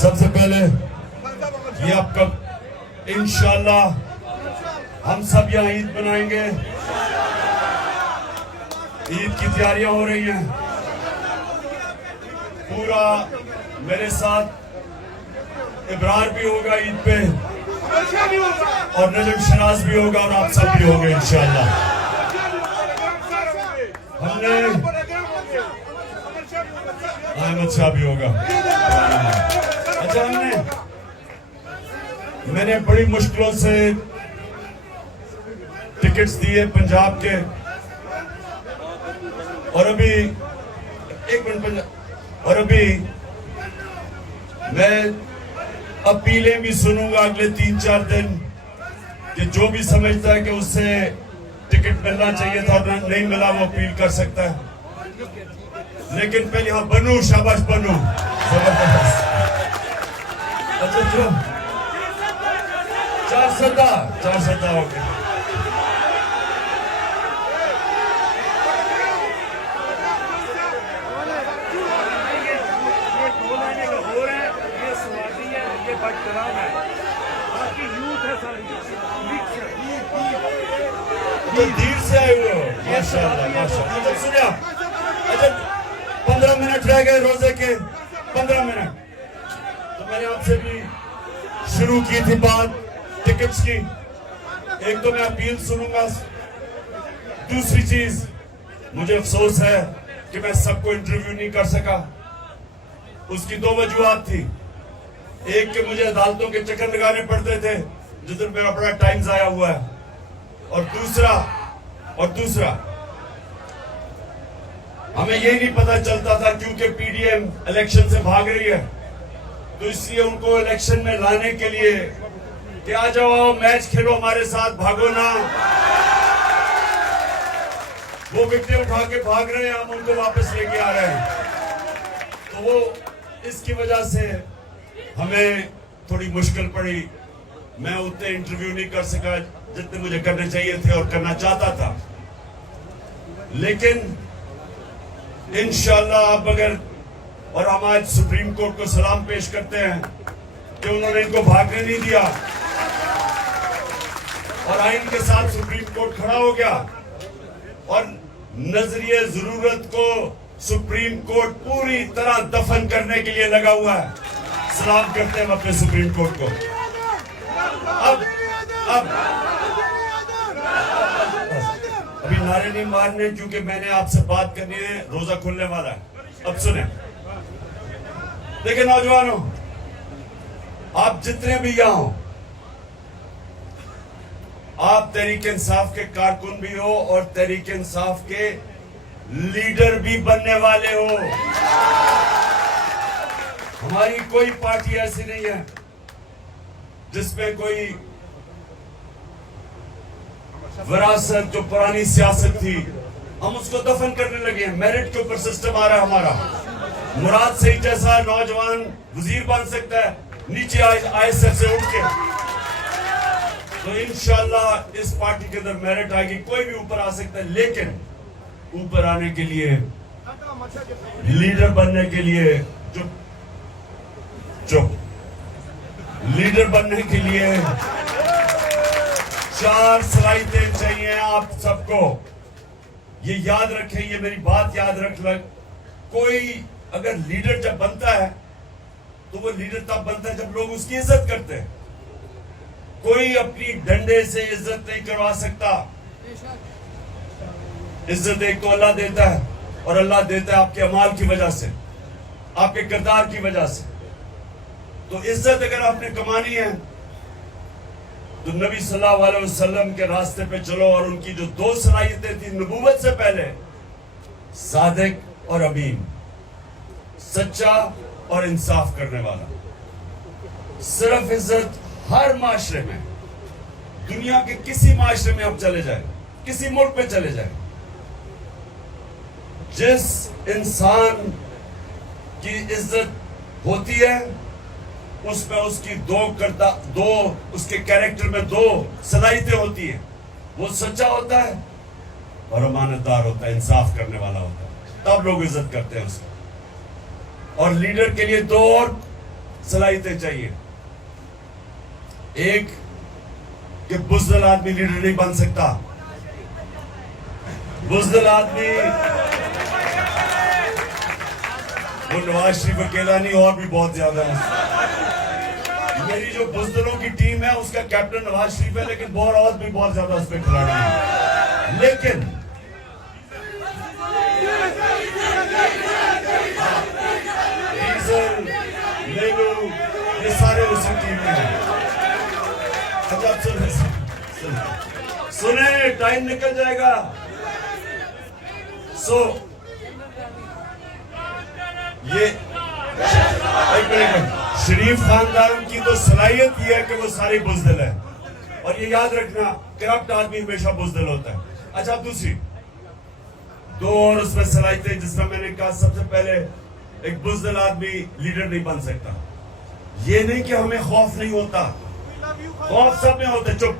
سب سے پہلے یہ آپ کا انشاءاللہ ہم سب یہاں عید منائیں گے. عید کی تیاریاں ہو رہی ہیں. پورا میرے ساتھ ابرار بھی ہوگا عید پہ اور نجم شناز بھی ہوگا اور آپ سب بھی ہوگے انشاءاللہ. ہم نے احمد شاہ بھی ہوگا. اچھا میں نے بڑی مشکلوں سے ٹکٹس دیے پنجاب کے اور ابھی ایک منٹ اور ابھی میں اپیلیں بھی سنوں گا اگلے 3-4 دن کہ جو بھی سمجھتا ہے کہ اس سے ٹکٹ ملنا چاہیے تھا نہیں ملا وہ اپیل کر سکتا ہے. لیکن پہلے ہاں بنو شاباش بنو زبردست. اچھا جو 4 ہو گئے. دیر سے آئے ہوئے ہو ماشاءاللہ ماشاءاللہ. سنیں آپ اچھا 15 منٹ رہ گئے روزے کے 15 منٹ. تو میں نے آپ سے بھی شروع کی تھی بات ٹکٹس کی. ایک تو میں اپیل سنوں گا. دوسری چیز مجھے افسوس ہے کہ میں سب کو انٹرویو نہیں کر سکا. اس کی 2 وجوہات تھی. ایک کہ مجھے عدالتوں کے چکر لگانے پڑتے تھے جس دن میرا بڑا ٹائم ضائع ہوا ہے. اور دوسرا ہمیں یہی نہیں پتا چلتا تھا کیونکہ پی ڈی ایم الیکشن سے بھاگ رہی ہے تو اس لیے ان کو الیکشن میں لانے کے لیے کہ آ جاؤ میچ کھیلو ہمارے ساتھ بھاگو نا. وہ وکٹیں اٹھا کے بھاگ رہے ہیں ہم ان کو واپس لے کے آ رہے ہیں. تو وہ اس کی وجہ سے ہمیں تھوڑی مشکل پڑی. میں اتنے انٹرویو نہیں کر سکا جتنے مجھے کرنے چاہیے تھے اور کرنا چاہتا تھا. لیکن انشاءاللہ اب اگر اور ہم آج سپریم کورٹ کو سلام پیش کرتے ہیں کہ انہوں نے ان کو بھاگنے نہیں دیا اور آئین کے ساتھ سپریم کورٹ کھڑا ہو گیا اور نظریہ ضرورت کو سپریم کورٹ پوری طرح دفن کرنے کے لیے لگا ہوا ہے. سلام کرتے ہیں ہم اپنے سپریم کورٹ کو. اب ابھی نعرے نہیں مارنے کیونکہ میں نے آپ سے بات کرنی ہے. روزہ کھلنے والا ہے. اب سنیں دیکھیں نوجوانوں آپ جتنے بھی یہاں ہو آپ تحریک انصاف کے کارکن بھی ہو اور تحریک انصاف کے لیڈر بھی بننے والے ہو. ہماری کوئی پارٹی ایسی نہیں ہے جس میں کوئی وراثت جو پرانی سیاست تھی ہم اس کو دفن کرنے لگے ہیں. میرٹ کے اوپر سسٹم آ رہا ہے ہمارا. مراد سعید جیسا نوجوان وزیر بن سکتا ہے نیچے آئے سر سے اٹھ کے. تو انشاءاللہ اس پارٹی کے اندر میرٹ آئے گی. کوئی بھی اوپر آ سکتا ہے لیکن اوپر آنے کے لیے لیڈر بننے کے لیے لیڈر بننے کے لیے 4 صلاحیتیں چاہیے آپ سب کو. یہ یاد رکھیں یہ میری بات یاد رکھ لیں. کوئی اگر لیڈر جب بنتا ہے تو وہ لیڈر تب بنتا ہے جب لوگ اس کی عزت کرتے ہیں. کوئی اپنی ڈنڈے سے عزت نہیں کروا سکتا. عزت ایک تو اللہ دیتا ہے اور اللہ دیتا ہے آپ کے اعمال کی وجہ سے آپ کے کردار کی وجہ سے. تو عزت اگر آپ نے کمانی ہے تو نبی صلی اللہ علیہ وسلم کے راستے پہ چلو. اور ان کی جو 2 صلاحیتیں تھیں نبوت سے پہلے صادق اور امین, سچا اور انصاف کرنے والا. صرف عزت ہر معاشرے میں دنیا کے کسی معاشرے میں آپ چلے جائیں کسی ملک میں چلے جائیں جس انسان کی عزت ہوتی ہے اس میں اس کی دو اس کے کیریکٹر میں 2 صلاحیتیں ہوتی ہیں. وہ سچا ہوتا ہے اور امانتدار ہوتا ہے, انصاف کرنے والا ہوتا ہے. تب لوگ عزت کرتے ہیں اس کو. اور لیڈر کے لیے 2 اور صلاحیتیں چاہیے. ایک کہ بزدل آدمی لیڈر نہیں بن سکتا. بزدل آدمی وہ نواز شریف اکیلا نہیں، اور بھی بہت زیادہ ہے. میری جو بزدلوں کی ٹیم ہے اس کا کیپٹن نواز شریف ہے، لیکن اور بھی بہت زیادہ اس پہ کھلاڑی ہیں. لیکن ڈیزل لیلو یہ سارے اسی ٹیم میں ہیں. اچھا سنیں ٹائم نکل جائے گا. سو یہ شریف خاندان کی تو صلاحیت یہ ہے کہ وہ سارے بزدل ہیں، اور یہ یاد رکھنا کرپٹ آدمی ہمیشہ بزدل ہوتا ہے. اچھا دوسری دو اور اس میں صلاحیتیں جس میں میں نے کہا سب سے پہلے ایک بزدل آدمی لیڈر نہیں بن سکتا. یہ نہیں کہ ہمیں خوف نہیں ہوتا، خوف سب میں ہوتا ہے. چپ،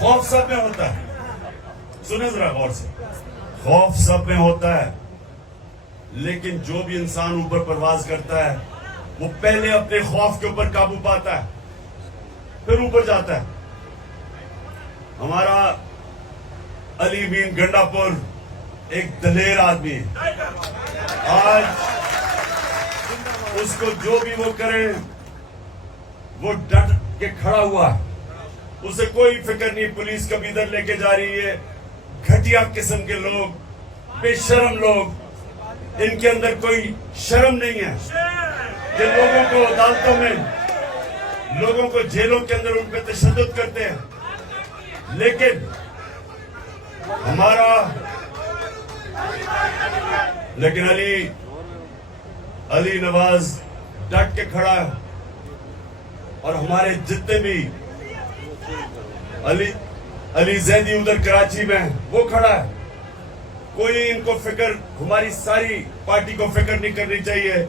خوف سب میں ہوتا ہے. سنیں ذرا غور سے، خوف سب میں ہوتا ہے، لیکن جو بھی انسان اوپر پرواز کرتا ہے وہ پہلے اپنے خوف کے اوپر قابو پاتا ہے، پھر اوپر جاتا ہے. ہمارا علی مین گنڈا پور ایک دلیر آدمی ہے. آج اس کو جو بھی وہ کرے وہ ڈٹ کے کھڑا ہوا ہے. اسے کوئی فکر نہیں پولیس کبھی ادھر لے کے جا رہی ہے. گھٹیا قسم کے لوگ، بے شرم لوگ، ان کے اندر کوئی شرم نہیں ہے کہ لوگوں کو عدالتوں میں، لوگوں کو جیلوں کے اندر ان پہ تشدد کرتے ہیں. لیکن علی نواز ڈٹ کے کھڑا ہے، اور ہمارے جتنے بھی علی زیدی ادھر کراچی میں وہ کھڑا ہے. کوئی ان کو فکر، ہماری ساری پارٹی کو فکر نہیں کرنی چاہیے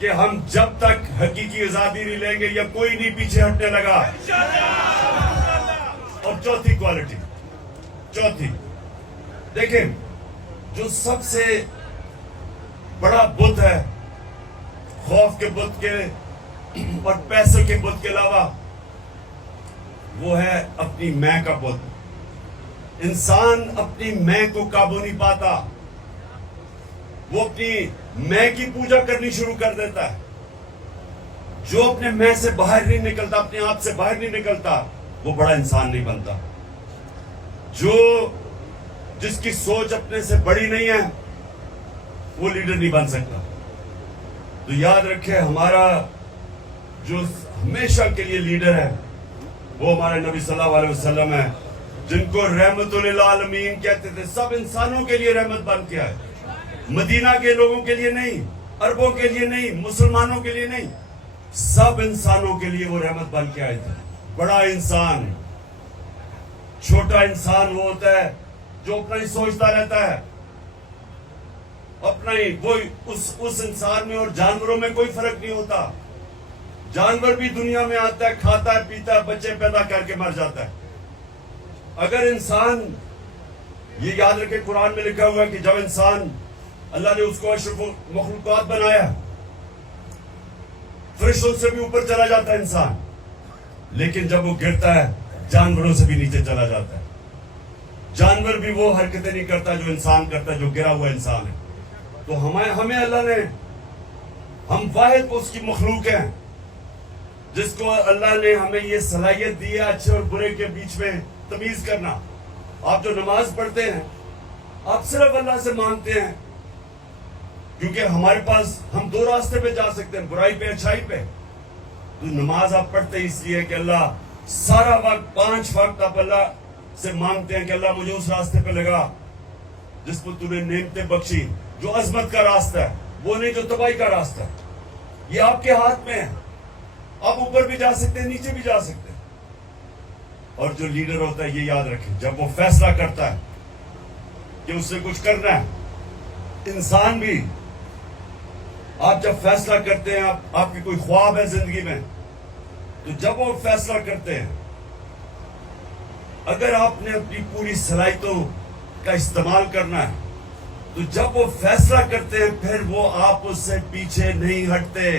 کہ ہم جب تک حقیقی آزادی نہیں لیں گے یا کوئی نہیں پیچھے ہٹنے لگا. اور چوتھی کوالٹی، چوتھی دیکھیں، جو سب سے بڑا بت ہے خوف کے بت کے اور پیسے کے بت کے علاوہ، وہ ہے اپنی میں کا بت. انسان اپنی میں کو قابو نہیں پاتا، وہ اپنی میں کی پوجا کرنی شروع کر دیتا ہے. جو اپنے میں سے باہر نہیں نکلتا، اپنے آپ سے باہر نہیں نکلتا، وہ بڑا انسان نہیں بنتا. جس کی سوچ اپنے سے بڑی نہیں ہے وہ لیڈر نہیں بن سکتا. تو یاد رکھے، ہمارا جو ہمیشہ کے لیے لیڈر ہے وہ ہمارے نبی صلی اللہ علیہ وسلم ہے، جن کو رحمت للعالمین کہتے تھے. سب انسانوں کے لیے رحمت بن کے آئے، مدینہ کے لوگوں کے لیے نہیں، عربوں کے لیے نہیں، مسلمانوں کے لیے نہیں، سب انسانوں کے لیے وہ رحمت بن کے آئے تھے. بڑا انسان، چھوٹا انسان وہ ہوتا ہے جو اپنا ہی سوچتا رہتا ہے، اپنا ہی. وہ اس انسان میں اور جانوروں میں کوئی فرق نہیں ہوتا. جانور بھی دنیا میں آتا ہے، کھاتا ہے، پیتا ہے، بچے پیدا کر کے مر جاتا ہے. اگر انسان، یہ یاد رکھے قرآن میں لکھا ہوا ہے کہ جب انسان، اللہ نے اس کو اشرف مخلوقات بنایا، فرشتوں سے بھی اوپر چلا جاتا ہے انسان، لیکن جب وہ گرتا ہے جانوروں سے بھی نیچے چلا جاتا ہے. جانور بھی وہ حرکتیں نہیں کرتا جو انسان کرتا ہے، جو گرا ہوا انسان ہے. تو ہمیں اللہ نے، ہم واحد اس کی مخلوق ہیں جس کو اللہ نے ہمیں یہ صلاحیت دی ہے اچھے اور برے کے بیچ میں تمیز کرنا. آپ جو نماز پڑھتے ہیں آپ صرف اللہ سے مانگتے ہیں، کیونکہ ہمارے پاس، ہم دو راستے پہ جا سکتے ہیں، برائی پہ، اچھائی پہ. تو نماز آپ پڑھتے اس لیے کہ اللہ سارا وقت، 5 وقت آپ اللہ سے مانگتے ہیں کہ اللہ مجھے اس راستے پہ لگا جس پر تم نے نعمتیں بخشی، جو عظمت کا راستہ ہے، وہ نہیں جو تباہی کا راستہ ہے. یہ آپ کے ہاتھ میں ہے، آپ اوپر بھی جا سکتے ہیں، نیچے بھی جا سکتے ہیں. اور جو لیڈر ہوتا ہے، یہ یاد رکھیں، جب وہ فیصلہ کرتا ہے کہ اس سے کچھ کرنا ہے، انسان بھی، آپ جب فیصلہ کرتے ہیں، آپ کی کوئی خواب ہے زندگی میں، تو جب وہ فیصلہ کرتے ہیں، اگر آپ نے اپنی پوری صلاحیتوں کا استعمال کرنا ہے، تو جب وہ فیصلہ کرتے ہیں پھر وہ آپ اس سے پیچھے نہیں ہٹتے.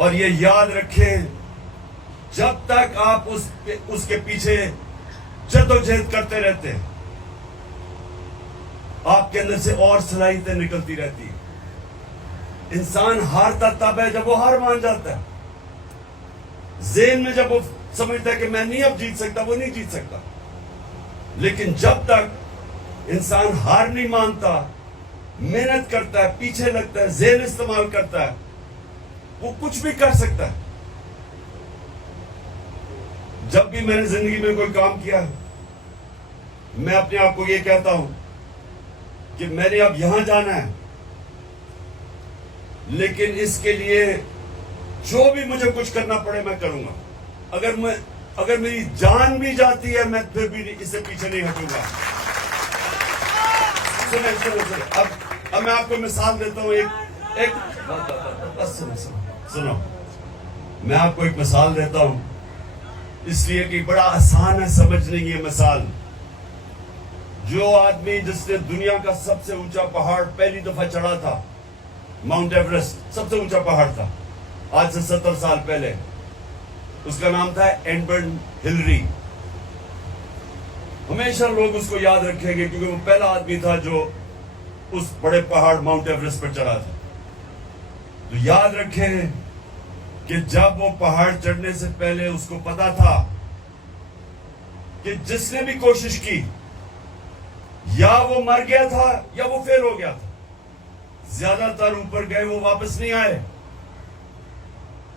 اور یہ یاد رکھیں جب تک آپ اس کے پیچھے جدوجہد کرتے رہتے ہیں آپ کے اندر سے اور صلاحیتیں نکلتی رہتی ہیں. انسان ہارتا تب ہے جب وہ ہار مان جاتا ہے. ذہن میں جب وہ سمجھتا ہے کہ میں نہیں اب جیت سکتا, وہ نہیں جیت سکتا. لیکن جب تک انسان ہار نہیں مانتا, محنت کرتا ہے, پیچھے لگتا ہے, ذہن استعمال کرتا ہے, وہ کچھ بھی کر سکتا ہے. جب بھی میں نے زندگی میں کوئی کام کیا میں اپنے آپ کو یہ کہتا ہوں کہ میں نے اب یہاں جانا ہے, لیکن اس کے لیے جو بھی مجھے کچھ کرنا پڑے میں کروں گا. اگر میری جان بھی جاتی ہے میں پھر بھی اس سے پیچھے نہیں ہٹوں گا. سنیں اب میں آپ کو مثال دیتا ہوں. سنو, میں آپ کو ایک مثال دیتا ہوں, اس لیے کہ بڑا آسان ہے سمجھنے کی یہ مثال. جو آدمی جس نے دنیا کا سب سے اونچا پہاڑ پہلی دفعہ چڑھا تھا, ماؤنٹ ایورسٹ سب سے اونچا پہاڑ تھا آج سے 70 سال پہلے, اس کا نام تھا ایڈمنڈ ہلری. ہمیشہ لوگ اس کو یاد رکھیں گے کیونکہ وہ پہلا آدمی تھا جو اس بڑے پہاڑ ماؤنٹ ایورسٹ پر چڑھا تھا. تو یاد رکھیں کہ جب وہ پہاڑ چڑھنے سے پہلے اس کو پتا تھا کہ جس نے بھی کوشش کی یا وہ مر گیا تھا یا وہ فیل ہو گیا تھا. زیادہ تر اوپر گئے وہ واپس نہیں آئے.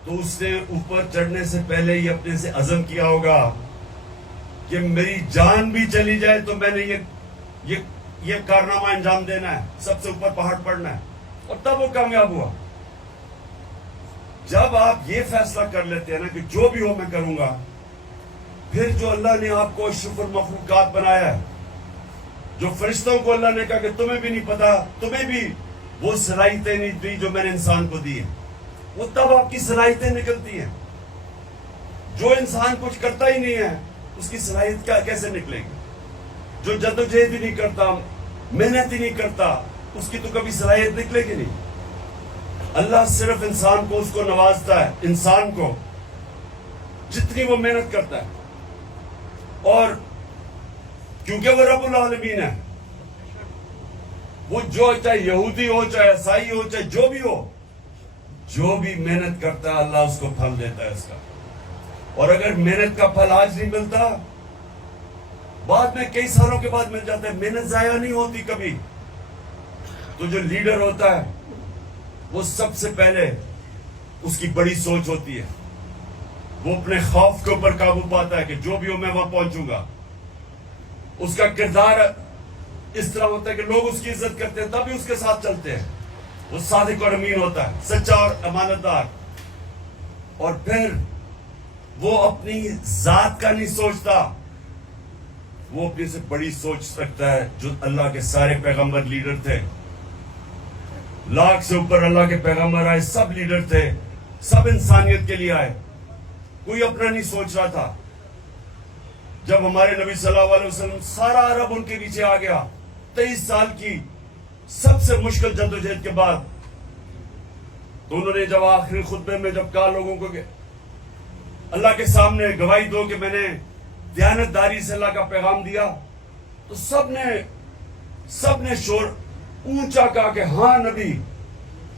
تو اس نے اوپر چڑھنے سے پہلے ہی اپنے سے عزم کیا ہوگا کہ میری جان بھی چلی جائے تو میں نے یہ کارنامہ انجام دینا ہے, سب سے اوپر پہاڑ پڑنا ہے. اور تب وہ کامیاب ہوا. جب آپ یہ فیصلہ کر لیتے ہیں نا کہ جو بھی ہو میں کروں گا, پھر جو اللہ نے آپ کو اشرف المخلوقات بنایا ہے, جو فرشتوں کو اللہ نے کہا کہ تمہیں بھی نہیں پتا, تمہیں بھی وہ صلاحیتیں نہیں دی جو میں نے انسان کو دی ہیں, وہ تب آپ کی صلاحیتیں نکلتی ہیں. جو انسان کچھ کرتا ہی نہیں ہے اس کی صلاحیت کیسے نکلے گی؟ جو جدوجہد ہی نہیں کرتا, محنت ہی نہیں کرتا, اس کی تو کبھی صلاحیت نکلے گی نہیں. اللہ صرف انسان کو اس کو نوازتا ہے, انسان کو جتنی وہ محنت کرتا ہے. اور کیونکہ وہ رب العالمین ہے, وہ جو چاہے یہودی ہو, چاہے عیسائی ہو, چاہے جو بھی ہو, جو بھی محنت کرتا ہے اللہ اس کو پھل دیتا ہے اس کا. اور اگر محنت کا پھل آج نہیں ملتا, بعد میں کئی سالوں کے بعد مل جاتا ہے. محنت ضائع نہیں ہوتی کبھی. تو جو لیڈر ہوتا ہے وہ سب سے پہلے اس کی بڑی سوچ ہوتی ہے, وہ اپنے خوف کے اوپر قابو پاتا ہے کہ جو بھی ہو میں وہاں پہنچوں گا. اس کا کردار اس طرح ہوتا ہے کہ لوگ اس کی عزت کرتے ہیں تبھی اس کے ساتھ چلتے ہیں. وہ صادق اور امین ہوتا ہے, سچا اور امانت دار. اور پھر وہ اپنی ذات کا نہیں سوچتا, وہ اپنی سے بڑی سوچ رکھتا ہے. جو اللہ کے سارے پیغمبر لیڈر تھے, لاکھ سے اوپر اللہ کے پیغمبر آئے, سب لیڈر تھے, سب انسانیت کے لیے آئے, کوئی اپنا نہیں سوچ رہا تھا. جب ہمارے نبی صلی اللہ علیہ وسلم سارا عرب ان کے نیچے آ گیا 23 سال کی سب سے مشکل جدوجہد کے بعد, تو انہوں نے جب آخری خطبے میں جب کہا لوگوں کو کہ اللہ کے سامنے گواہی دو کہ میں نے دیانتداری سے اللہ کا پیغام دیا, تو سب نے شور اونچا کہا کہ ہاں نبی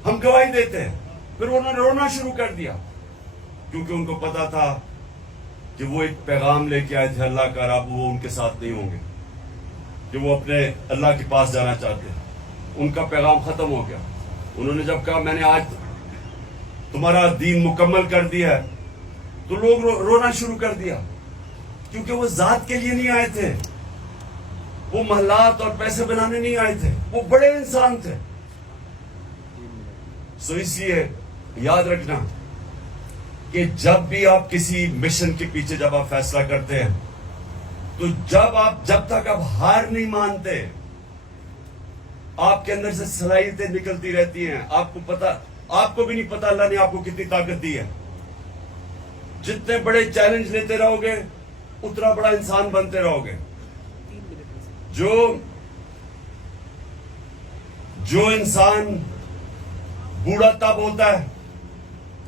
ہم گواہی دیتے ہیں. پھر انہوں نے رونا شروع کر دیا کیونکہ ان کو پتا تھا کہ وہ ایک پیغام لے کے آئے تھے اللہ کا, اب وہ ان کے ساتھ نہیں ہوں گے, کہ وہ اپنے اللہ کے پاس جانا چاہتے ہیں. ان کا پیغام ختم ہو گیا. انہوں نے جب کہا میں نے آج تمہارا دین مکمل کر دیا ہے, تو لوگ رونا شروع کر دیا کیونکہ وہ ذات کے لیے نہیں آئے تھے, وہ محلات اور پیسے بنانے نہیں آئے تھے, وہ بڑے انسان تھے. سو اس لیے یاد رکھنا کہ جب بھی آپ کسی مشن کے پیچھے جب آپ فیصلہ کرتے ہیں, تو جب تک آپ ہار نہیں مانتے, آپ کے اندر سے صلاحیتیں نکلتی رہتی ہیں. آپ کو بھی نہیں پتا اللہ نے آپ کو کتنی طاقت دی ہے. جتنے بڑے چیلنج لیتے رہو گے اتنا بڑا انسان بنتے رہو گے. جو انسان بوڑھا تب ہوتا ہے